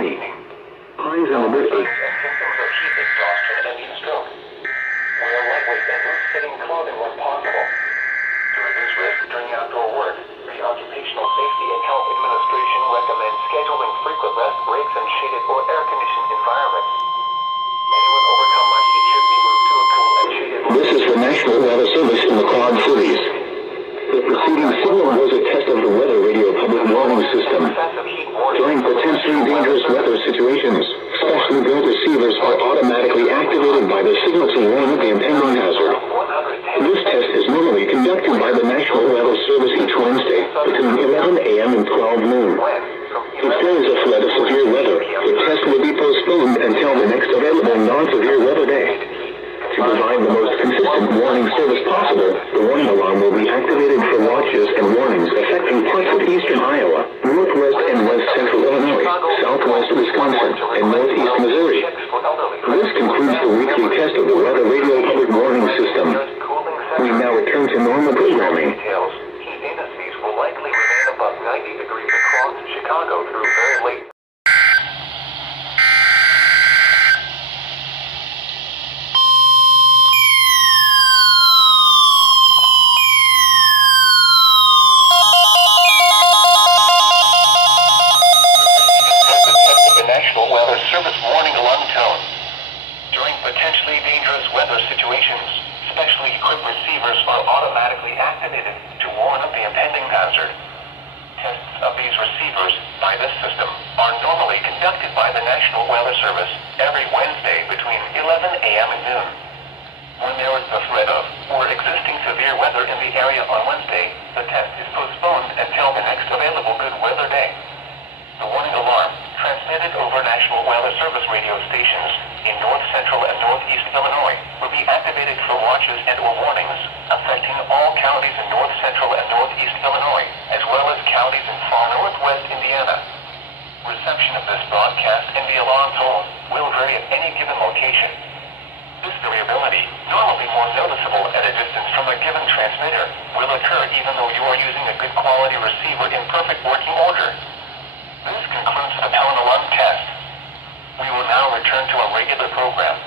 chimney. Highs in the mid-80s. Symptoms of heat exhaustion and heat stroke. Wear lightweight and loose-fitting clothing when possible. To reduce risk during outdoor work, the Occupational Safety and Health Administration recommends scheduling frequent rest breaks in shaded or air-conditioned environments. Anyone overcome by heat should be moved to a cool and shaded location. This is the National Weather Service in the Quad Cities. The preceding signal was a test of the weather radio public warning system. During potentially dangerous weather situations, specially built receivers are automatically activated by the signal to warn of the impending hazard. This test is normally conducted by the National Weather Service each Wednesday between 11 a.m. and 12 noon. If there is a threat of severe weather, the test will be postponed until the next available non-severe weather day. To provide the most consistent warning service possible, the warning alarm will be activated for watches and warnings affecting parts of eastern Iowa, northwest and west central Illinois, southwest Wisconsin, and northeast Missouri. This concludes the weekly test of the Weather Radio Public Warning System. We now return to normal programming. Heat indices will likely remain above 90 degrees across Chicago through very late. National Weather Service warning alarm tone. During potentially dangerous weather situations, specially equipped receivers are automatically activated to warn of the impending hazard. Tests of these receivers by this system are normally conducted by the National Weather Service every Wednesday between 11 a.m. and noon. When there is the threat of or existing severe weather in the area on Wednesday, the test is postponed until the next available good weather day. The warning alarm, transmitted over National Weather Service radio stations in north central and northeast Illinois, will be activated for watches and or warnings affecting all counties in north central and northeast Illinois, as well as counties in far northwest Indiana. Reception of this broadcast and the alarm tone will vary at any given location. This variability, normally more noticeable at a distance from a given transmitter, will occur even though you are using a good quality receiver in perfect working order. This concludes the tone alarm test. We will now return to our regular program.